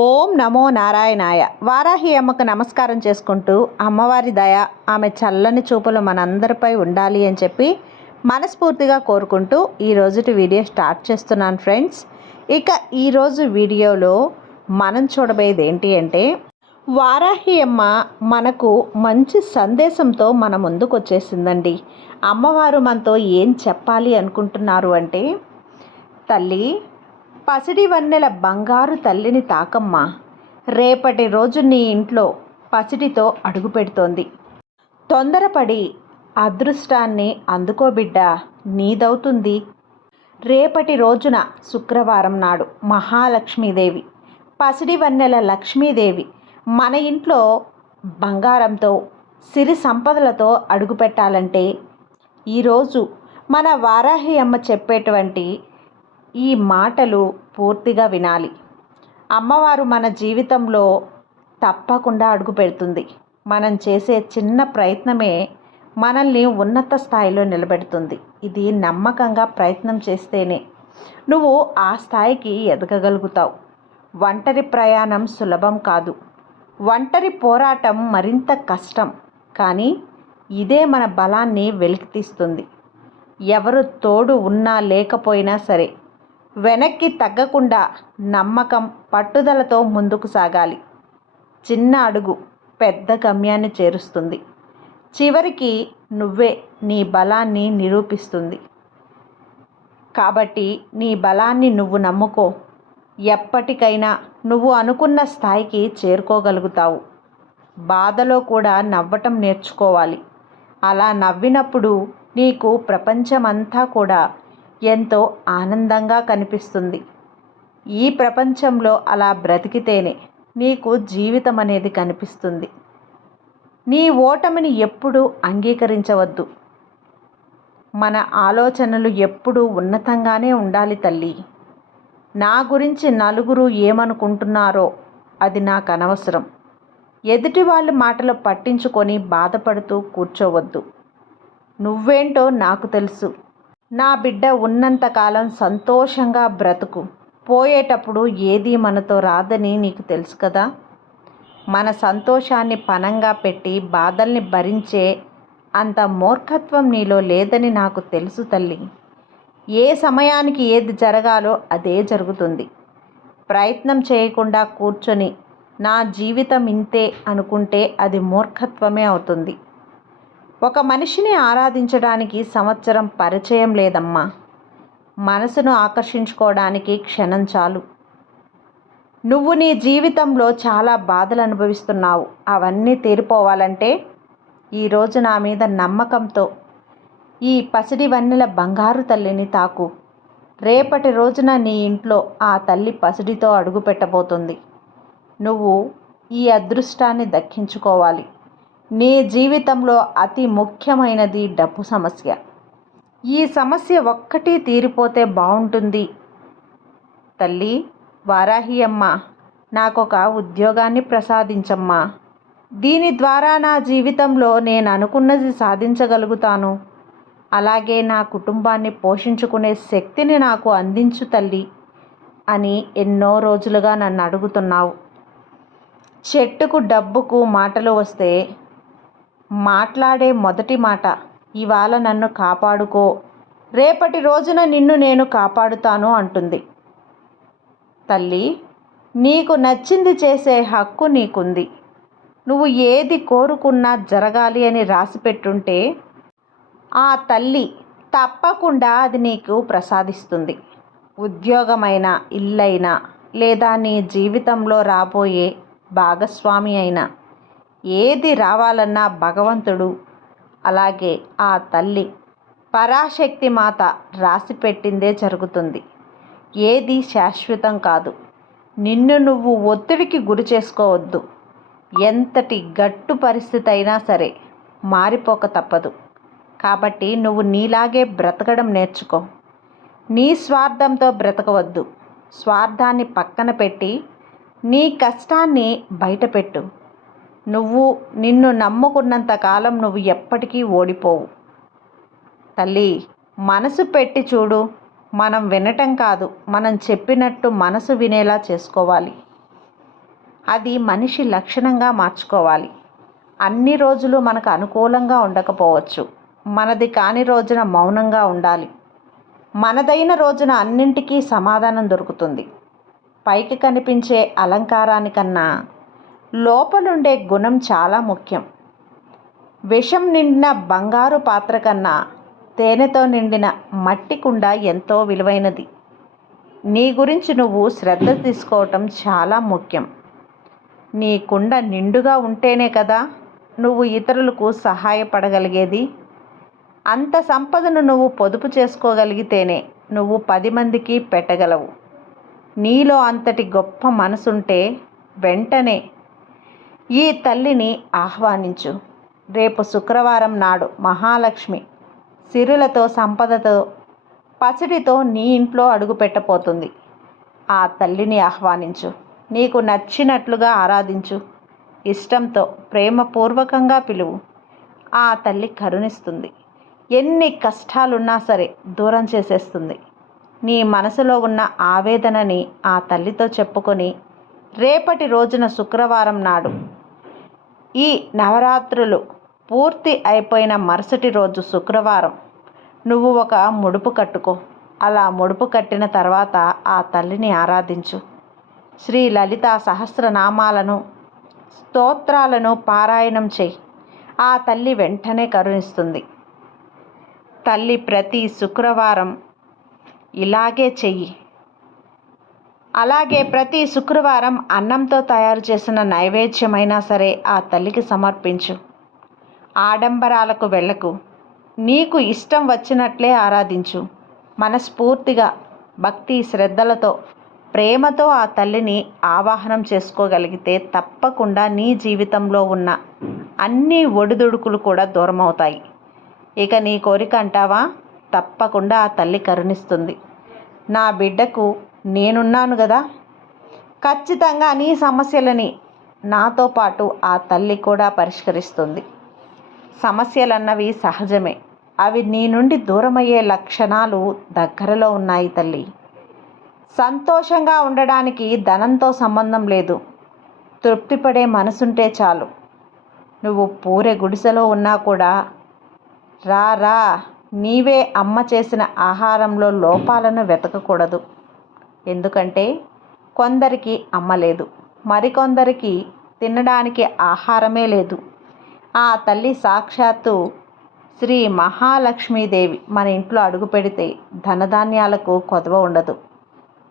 ఓం నమో నారాయణాయ. వారాహి అమ్మకు నమస్కారం చేసుకుంటూ అమ్మవారి దయ ఆమె చల్లని చూపులు మనందరిపై ఉండాలి అని చెప్పి మనస్ఫూర్తిగా కోరుకుంటూ ఈ రోజుటి వీడియో స్టార్ట్ చేస్తున్నాను ఫ్రెండ్స్. ఇక ఈరోజు వీడియోలో మనం చూడబోయేది ఏంటి అంటే వారాహి అమ్మ మనకు మంచి సందేశంతో మన ముందుకు వచ్చేసిందండి. అమ్మవారు మనతో ఏం చెప్పాలి అనుకుంటున్నారు అంటే తల్లి పసిడి వన్నెల బంగారు తల్లిని తాకమ్మా. రేపటి రోజు నీ ఇంట్లో పసిడితో అడుగు పెడుతోంది. తొందరపడి అదృష్టాన్ని అందుకోబిడ్డ నీదవుతుంది. రేపటి రోజున శుక్రవారం నాడు మహాలక్ష్మీదేవి పసిడి వన్నెల లక్ష్మీదేవి మన ఇంట్లో బంగారంతో సిరి సంపదలతో అడుగు పెట్టాలంటే ఈరోజు మన వారాహి అమ్మ చెప్పేటువంటి ఈ మాటలు పూర్తిగా వినాలి. అమ్మవారు మన జీవితంలో తప్పకుండా అడుగు పెడుతుంది. మనం చేసే చిన్న ప్రయత్నమే మనల్ని ఉన్నత స్థాయిలో నిలబెడుతుంది. ఇది నమ్మకంగా ప్రయత్నం చేస్తేనే నువ్వు ఆ స్థాయికి ఎదగగలుగుతావు. ఒంటరి ప్రయాణం సులభం కాదు. ఒంటరి పోరాటం మరింత కష్టం. కానీ ఇదే మన బలాన్ని వెలికితీస్తుంది. ఎవరు తోడు ఉన్నా లేకపోయినా సరే వెనక్కి తగ్గకుండా నమ్మకం పట్టుదలతో ముందుకు సాగాలి. చిన్న అడుగు పెద్ద గమ్యాన్ని చేరుస్తుంది. చివరికి నువ్వే నీ బలాన్ని నిరూపిస్తుంది. కాబట్టి నీ బలాన్ని నువ్వు నమ్ముకో. ఎప్పటికైనా నువ్వు అనుకున్న స్థాయికి చేరుకోగలుగుతావు. బాధలో కూడా నవ్వటం నేర్చుకోవాలి. అలా నవ్వినప్పుడు నీకు ప్రపంచమంతా కూడా ఎంతో ఆనందంగా కనిపిస్తుంది. ఈ ప్రపంచంలో అలా బ్రతికితేనే నీకు జీవితం అనేది కనిపిస్తుంది. నీ ఓటమిని ఎప్పుడూ అంగీకరించవద్దు. మన ఆలోచనలు ఎప్పుడూ ఉన్నతంగానే ఉండాలి తల్లి. నా గురించి నలుగురు ఏమనుకుంటున్నారో అది నాకు అనవసరం. ఎదుటి వాళ్ళ మాటలు పట్టించుకొని బాధపడుతూ కూర్చోవద్దు. నువ్వేంటో నాకు తెలుసు. నా బిడ్డ ఉన్నంతకాలం సంతోషంగా బ్రతుకు. పోయేటప్పుడు ఏది మనతో రాదని నీకు తెలుసు కదా. మన సంతోషాన్ని పనంగా పెట్టి బాధల్ని భరించే అంత మూర్ఖత్వం నీలో లేదని నాకు తెలుసు తల్లి. ఏ సమయానికి ఏది జరగాలో అదే జరుగుతుంది. ప్రయత్నం చేయకుండా కూర్చొని నా జీవితం ఇంతే అనుకుంటే అది మూర్ఖత్వమే అవుతుంది. ఒక మనిషిని ఆరాధించడానికి సంవత్సరం పరిచయం లేదమ్మా. మనసును ఆకర్షించుకోవడానికి క్షణం చాలు. నువ్వు నీ జీవితంలో చాలా బాధలు అనుభవిస్తున్నావు. అవన్నీ తీరిపోవాలంటే ఈరోజు నా మీద నమ్మకంతో ఈ పసిడి వన్నెల బంగారు తల్లిని తాకు. రేపటి రోజున నీ ఇంట్లో ఆ తల్లి పసిడితో అడుగుపెట్టబోతుంది. నువ్వు ఈ అదృష్టాన్ని దక్కించుకోవాలి. నీ జీవితంలో అతి ముఖ్యమైనది డబ్బు సమస్య. ఈ సమస్య ఒక్కటి తీరిపోతే బాగుంటుంది తల్లి వారాహి అమ్మ నాకొక ఉద్యోగాన్ని ప్రసాదించమ్మా. దీని ద్వారా నా జీవితంలో నేను అనుకున్నది సాధించగలుగుతాను. అలాగే నా కుటుంబాన్ని పోషించుకునే శక్తిని నాకు అందించు తల్లి అని ఎన్నో రోజులుగా నన్ను అడుగుతున్నావు. చెట్టుకు డబ్బుకు మాటలు వస్తే మాట్లాడే మొదటి మాట ఇవాళ నన్ను కాపాడుకో. రేపటి రోజున నిన్ను నేను కాపాడుతాను అంటుంది. తల్లి నీకు నచ్చింది చేసే హక్కు నీకుంది. నువ్వు ఏది కోరుకున్నా జరగాలి అని రాసిపెట్టుంటే ఆ తల్లి తప్పకుండా అది నీకు ప్రసాదిస్తుంది. ఉద్యోగమైనా ఇల్లైనా లేదా నీ జీవితంలో రాబోయే భాగస్వామి అయినా ఏది రావాలన్నా భగవంతుడు. అలాగే ఆ తల్లి పరాశక్తి మాత రాసి పెట్టిందే జరుగుతుంది. ఏది శాశ్వతం కాదు. నిన్ను నువ్వు ఒత్తిడికి గురి చేసుకోవద్దు. ఎంతటి గట్టు పరిస్థితి అయినా సరే మారిపోక తప్పదు. కాబట్టి నువ్వు నీలాగే బ్రతకడం నేర్చుకో. నీ స్వార్థంతో బ్రతకవద్దు. స్వార్థాన్ని పక్కన పెట్టి నీ కష్టాన్ని బయటపెట్టు నువ్వు నిన్ను నమ్ముకున్నంత కాలం నువ్వు ఎప్పటికీ ఓడిపోవు. తల్లి మనసు పెట్టి చూడు. మనం వినటం కాదు మనం చెప్పినట్టు మనసు వినేలా చేసుకోవాలి. అది మనిషి లక్షణంగా మార్చుకోవాలి. అన్ని రోజులు మనకు అనుకూలంగా ఉండకపోవచ్చు. మనది కాని రోజున మౌనంగా ఉండాలి. మనదైన రోజున అన్నింటికీ సమాధానం దొరుకుతుంది. పైకి కనిపించే అలంకారానికన్నా లోపలుండే గుణం చాలా ముఖ్యం. విషం నిండిన బంగారు పాత్ర కన్నా తేనెతో నిండిన మట్టి కుండ ఎంతో విలువైనది. నీ గురించి నువ్వు శ్రద్ధ తీసుకోవటం చాలా ముఖ్యం. నీ కుండ నిండుగా ఉంటేనే కదా నువ్వు ఇతరులకు సహాయపడగలిగేది. అంత సంపదను నువ్వు పొదుపు చేసుకోగలిగితేనే నువ్వు పది మందికి పెట్టగలవు. నీలో అంతటి గొప్ప మనసుంటే వెంటనే ఈ తల్లిని ఆహ్వానించు. రేపు శుక్రవారం నాడు మహాలక్ష్మి సిరులతో సంపదతో పసిడితో నీ ఇంట్లో అడుగు పెట్టబోతుంది. ఆ తల్లిని ఆహ్వానించు. నీకు నచ్చినట్లుగా ఆరాధించు. ఇష్టంతో ప్రేమపూర్వకంగా పిలువు. ఆ తల్లి కరుణిస్తుంది. ఎన్ని కష్టాలున్నా సరే దూరం చేసేస్తుంది. నీ మనసులో ఉన్న ఆవేదనని ఆ తల్లితో చెప్పుకొని రేపటి రోజున శుక్రవారం నాడు ఈ నవరాత్రులు పూర్తి అయిపోయిన మరుసటి రోజు శుక్రవారం. నువ్వు ఒక ముడుపు కట్టుకో. అలా ముడుపు కట్టిన తర్వాత ఆ తల్లిని ఆరాధించు. శ్రీ లలిత సహస్రనామాలను స్తోత్రాలను పారాయణం చేయి. ఆ తల్లి వెంటనే కరుణిస్తుంది. తల్లి ప్రతి శుక్రవారం ఇలాగే చెయ్యి. అలాగే ప్రతి శుక్రవారం అన్నంతో తయారు చేసిన నైవేద్యమైనా సరే ఆ తల్లికి సమర్పించు. ఆడంబరాలకు వెళ్ళకు. నీకు ఇష్టం వచ్చినట్లే ఆరాధించు. మనస్ఫూర్తిగా భక్తి శ్రద్ధలతో ప్రేమతో ఆ తల్లిని ఆవాహనం చేసుకోగలిగితే తప్పకుండా నీ జీవితంలో ఉన్న అన్ని ఒడిదుడుకులు కూడా దూరమవుతాయి. ఇక నీ కోరిక అంటావా? తప్పకుండా ఆ తల్లి కరుణిస్తుంది. నా బిడ్డకు నేనున్నాను కదా ఖచ్చితంగా నీ సమస్యలని నాతో పాటు ఆ తల్లి కూడా పరిష్కరిస్తుంది. సమస్యలన్నవి సహజమే. అవి నీ నుండి దూరమయ్యే లక్షణాలు దగ్గరలో ఉన్నాయి తల్లి. సంతోషంగా ఉండడానికి ధనంతో సంబంధం లేదు. తృప్తిపడే మనసుంటే చాలు. నువ్వు పూరె గుడిసెలో ఉన్నా కూడా రా రా. నీవే అమ్మ చేసిన ఆహారంలో లోపాలను వెతకకూడదు. ఎందుకంటే కొందరికి అమ్మలేదు మరికొందరికి తినడానికి ఆహారమే లేదు. ఆ తల్లి సాక్షాత్తు శ్రీ మహాలక్ష్మీదేవి మన ఇంట్లో అడుగు పెడితే ధనధాన్యాలకు కొదవ ఉండదు.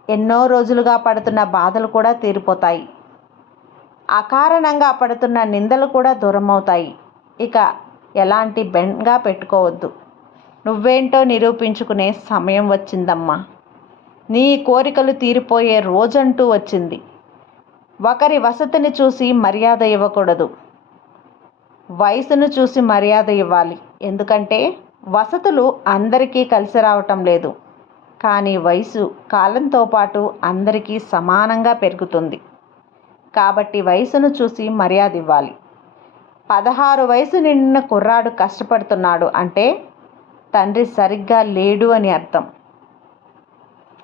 ఎన్నో రోజులుగా పడుతున్న బాధలు కూడా తీరిపోతాయి. అకారణంగా పడుతున్న నిందలు కూడా దూరం అవుతాయి. ఇక ఎలాంటి బెండ్గా పెట్టుకోవద్దు. నువ్వేంటో నిరూపించుకునే సమయం వచ్చిందమ్మా. నీ కోరికలు తీరిపోయే రోజంటూ వచ్చింది. ఒకరి వసతిని చూసి మర్యాద ఇవ్వకూడదు. వయసును చూసి మర్యాద ఇవ్వాలి. ఎందుకంటే వసతులు అందరికీ కలిసి రావటం లేదు. కానీ వయసు కాలంతో పాటు అందరికీ సమానంగా పెరుగుతుంది. కాబట్టి వయసును చూసి మర్యాద ఇవ్వాలి. పదహారు వయసు నిండిన కుర్రాడు కష్టపడుతున్నాడు అంటే తండ్రి సరిగ్గా లేడు అని అర్థం.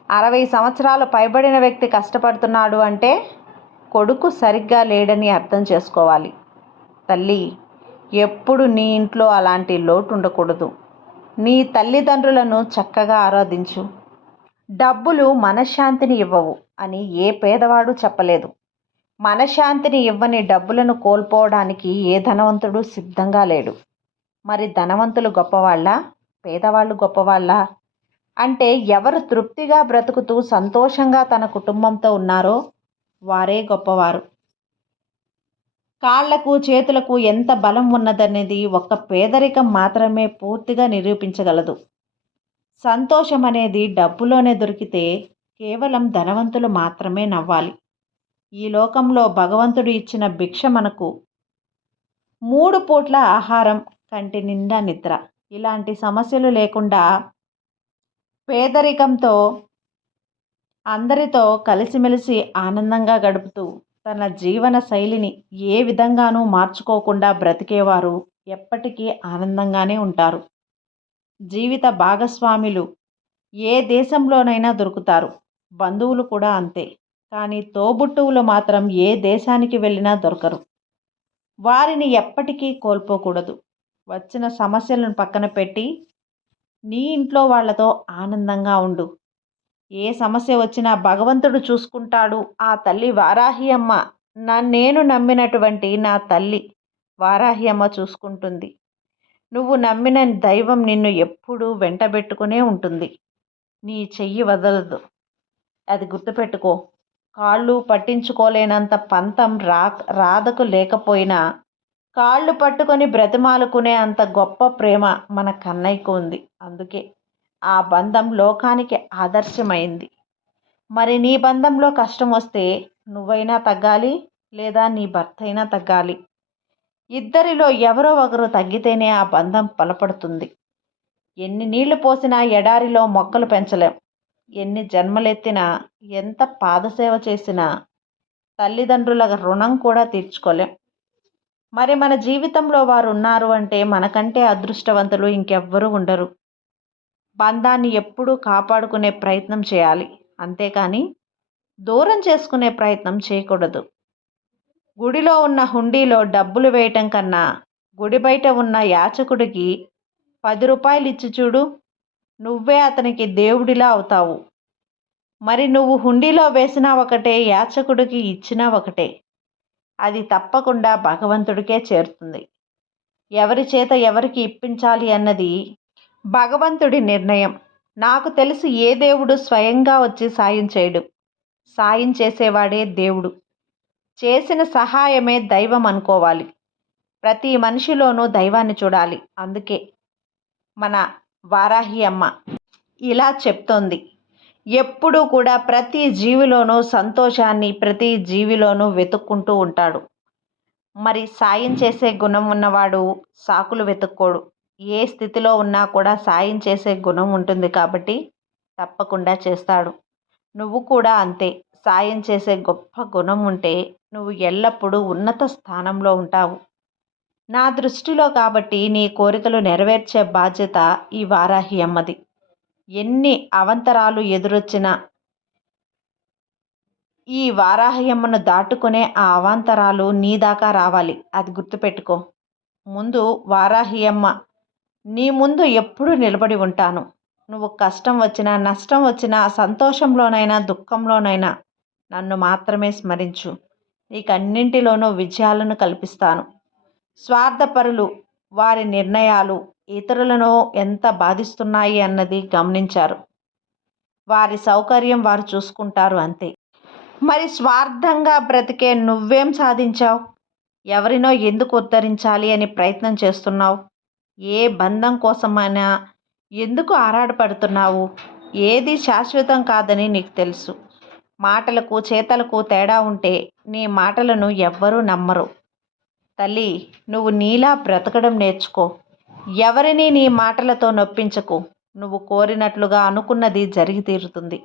అరవై సంవత్సరాలు పైబడిన వ్యక్తి కష్టపడుతున్నాడు అంటే కొడుకు సరిగ్గా లేడని అర్థం చేసుకోవాలి. తల్లి ఎప్పుడు నీ ఇంట్లో అలాంటి లోటు ఉండకూడదు. నీ తల్లిదండ్రులను చక్కగా ఆరాధించు. డబ్బులు మనశ్శాంతిని ఇవ్వవు అని ఏ పేదవాడు చెప్పలేదు. మనశ్శాంతిని ఇవ్వని డబ్బులను కోల్పోవడానికి ఏ ధనవంతుడు సిద్ధంగా లేడు. మరి ధనవంతులు గొప్పవాళ్ళ? పేదవాళ్ళు గొప్పవాళ్ళ? అంటే ఎవరు తృప్తిగా బ్రతుకుతూ సంతోషంగా తన కుటుంబంతో ఉన్నారో వారే గొప్పవారు. కాళ్ళకు చేతులకు ఎంత బలం ఉన్నదనేది ఒక్క పేదరికం మాత్రమే పూర్తిగా నిరూపించగలదు. సంతోషం అనేది డబ్బులోనే దొరికితే కేవలం ధనవంతులు మాత్రమే నవ్వాలి. ఈ లోకంలో భగవంతుడు ఇచ్చిన భిక్ష మనకు మూడు పూట్ల ఆహారం కంటి నిండా నిద్ర. ఇలాంటి సమస్యలు లేకుండా పేదరికంతో అందరితో కలిసిమెలిసి ఆనందంగా గడుపుతూ తన జీవన శైలిని ఏ విధంగానూ మార్చుకోకుండా బ్రతికేవారు ఎప్పటికీ ఆనందంగానే ఉంటారు. జీవిత భాగస్వాములు ఏ దేశంలోనైనా దొరుకుతారు. బంధువులు కూడా అంతే. కానీ తోబుట్టువులు మాత్రం ఏ దేశానికి వెళ్ళినా దొరకరు. వారిని ఎప్పటికీ కోల్పోకూడదు. వచ్చిన సమస్యలను పక్కన పెట్టి నీ ఇంట్లో వాళ్ళతో ఆనందంగా ఉండు. ఏ సమస్య వచ్చినా భగవంతుడు చూసుకుంటాడు. ఆ తల్లి వారాహి అమ్మ. నా నేను నమ్మినటువంటి నా తల్లి వారాహి అమ్మ చూసుకుంటుంది. నువ్వు నమ్మిన దైవం నిన్ను ఎప్పుడూ వెంటబెట్టుకునే ఉంటుంది. నీ చెయ్యి వదలదు. అది గుర్తుపెట్టుకో. కాళ్ళు పట్టించుకోలేనంత పంతం రా రాధకు లేకపోయినా కాళ్ళు పట్టుకొని బ్రతిమాలుకునే అంత గొప్ప ప్రేమ మన కన్నయ్యకు ఉంది. అందుకే ఆ బంధం లోకానికి ఆదర్శమైంది. మరి నీ బంధంలో కష్టం వస్తే నువ్వైనా తగ్గాలి లేదా నీ భర్త అయినా తగ్గాలి. ఇద్దరిలో ఎవరో ఒకరు తగ్గితేనే ఆ బంధం బలపడుతుంది. ఎన్ని నీళ్ళు పోసినా ఎడారిలో మొక్కలు పెంచలేం. ఎన్ని జన్మలెత్తినా ఎంత పాదసేవ చేసినా తల్లిదండ్రుల రుణం కూడా తీర్చుకోలేం. మరి మన జీవితంలో వారు ఉన్నారు అంటే మనకంటే అదృష్టవంతులు ఇంకెవ్వరూ ఉండరు. బంధాన్ని ఎప్పుడూ కాపాడుకునే ప్రయత్నం చేయాలి. అంతేకాని దూరం చేసుకునే ప్రయత్నం చేయకూడదు. గుడిలో ఉన్న హుండీలో డబ్బులు వేయటం కన్నా గుడి బయట ఉన్న యాచకుడికి పది రూపాయలు ఇచ్చి చూడు నువ్వే అతనికి దేవుడిలా అవుతావు. మరి నువ్వు హుండీలో వేసినా ఒకటే యాచకుడికి ఇచ్చినా ఒకటే. అది తప్పకుండా భగవంతుడికే చేరుతుంది. ఎవరి చేత ఎవరికి ఇప్పించాలి అన్నది భగవంతుడి నిర్ణయం. నాకు తెలిసి ఏ దేవుడు స్వయంగా వచ్చి సాయం చేయడు. సాయం చేసేవాడే దేవుడు. చేసిన సహాయమే దైవం అనుకోవాలి. ప్రతి మనిషిలోనూ దైవాన్ని చూడాలి. అందుకే మన వారాహి అమ్మ ఇలా చెప్తోంది. ఎప్పుడూ కూడా ప్రతి జీవిలోనూ సంతోషాన్ని ప్రతి జీవిలోనూ వెతుక్కుంటూ ఉంటాడు. మరి సాయం చేసే గుణం ఉన్నవాడు సాకులు వెతుక్కోడు. ఏ స్థితిలో ఉన్నా కూడా సాయం చేసే గుణం ఉంటుంది కాబట్టి తప్పకుండా చేస్తాడు. నువ్వు కూడా అంతే. సాయం చేసే గొప్ప గుణం ఉంటే నువ్వు ఎల్లప్పుడూ ఉన్నత స్థానంలో ఉంటావు. నా దృష్టిలో కాబట్టి నీ కోరికలు నెరవేర్చే బాధ్యత ఈ వారాహి అమ్మది. ఎన్ని అవంతరాలు ఎదురొచ్చినా ఈ వారాహయమ్మను దాటుకునే ఆ అవాంతరాలు నీ దాకా రావాలి. అది గుర్తుపెట్టుకో. ముందు వారాహియమ్మ నీ ముందు ఎప్పుడు నిలబడి ఉంటాను. నువ్వు కష్టం వచ్చినా నష్టం వచ్చినా సంతోషంలోనైనా దుఃఖంలోనైనా నన్ను మాత్రమే స్మరించు. నీకన్నింటిలోనూ విజయాలను కల్పిస్తాను. స్వార్థపరులు వారి నిర్ణయాలు ఇతరులను ఎంత బాధిస్తున్నాయి అన్నది గమనించారు. వారి సౌకర్యం వారు చూసుకుంటారు అంతే. మరి స్వార్థంగా బ్రతికే నువ్వేం సాధించావు? ఎవరినో ఎందుకు ఉద్ధరించాలి అని ప్రయత్నం చేస్తున్నావు? ఏ బంధం కోసమైనా ఎందుకు ఆరాటపడుతున్నావు? ఏది శాశ్వతం కాదని నీకు తెలుసు. మాటలకు చేతలకు తేడా ఉంటే నీ మాటలను ఎవ్వరూ నమ్మరు. తల్లి నువ్వు నీలా బ్రతకడం నేర్చుకో. ఎవరిని నీ మాటలతో నొప్పించకు. నువ్వు కోరినట్లుగా అనుకున్నది జరిగి తీరుతుంది.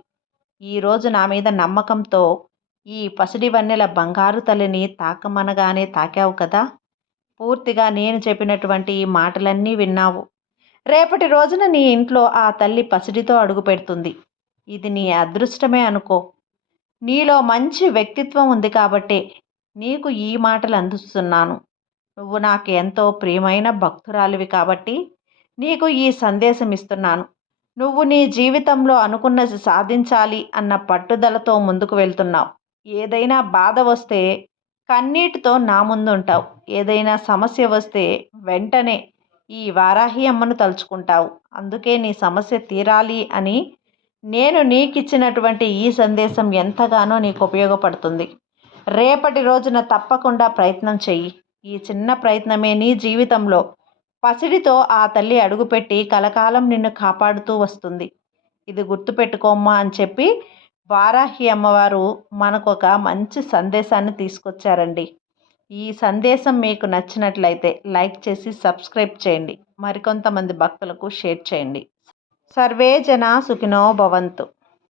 ఈరోజు నా మీద నమ్మకంతో ఈ పసిడి వన్నెల బంగారు తల్లిని తాకమనగానే తాకావు కదా? పూర్తిగా నేను చెప్పినటువంటి ఈ మాటలన్నీ విన్నావు. రేపటి రోజున నీ ఇంట్లో ఆ తల్లి పసిడితో అడుగు పెడుతుంది. ఇది నీ అదృష్టమే అనుకో. నీలో మంచి వ్యక్తిత్వం ఉంది కాబట్టే నీకు ఈ మాటలు అందిస్తున్నాను. నువ్వు నాకు ఎంతో ప్రియమైన భక్తురాలివి కాబట్టి నీకు ఈ సందేశం ఇస్తున్నాను నువ్వు నీ జీవితంలో అనుకున్నది సాధించాలి అన్న పట్టుదలతో ముందుకు వెళ్తున్నావు. ఏదైనా బాధ వస్తే కన్నీటితో నా ముందు ఉంటావు ఏదైనా సమస్య వస్తే వెంటనే ఈ వారాహి అమ్మను తలుచుకుంటావు. అందుకే నీ సమస్య తీరాలి అని నేను నీకు ఇచ్చినటువంటి ఈ సందేశం ఎంతగానో నీకు ఉపయోగపడుతుంది. రేపటి రోజున తప్పకుండా ప్రయత్నం చెయ్యి. ఈ చిన్న ప్రయత్నమే నీ జీవితంలో. పసిడితో ఆ తల్లి అడుగుపెట్టి కలకాలం నిన్ను కాపాడుతూ వస్తుంది. ఇది గుర్తుపెట్టుకోమ్మా అని చెప్పి వారాహి అమ్మవారు మనకు ఒక మంచి సందేశాన్ని తీసుకొచ్చారండి. ఈ సందేశం మీకు నచ్చినట్లయితే లైక్ చేసి సబ్స్క్రైబ్ చేయండి. మరికొంతమంది భక్తులకు షేర్ చేయండి. సర్వే జన సుఖినో భవంతు.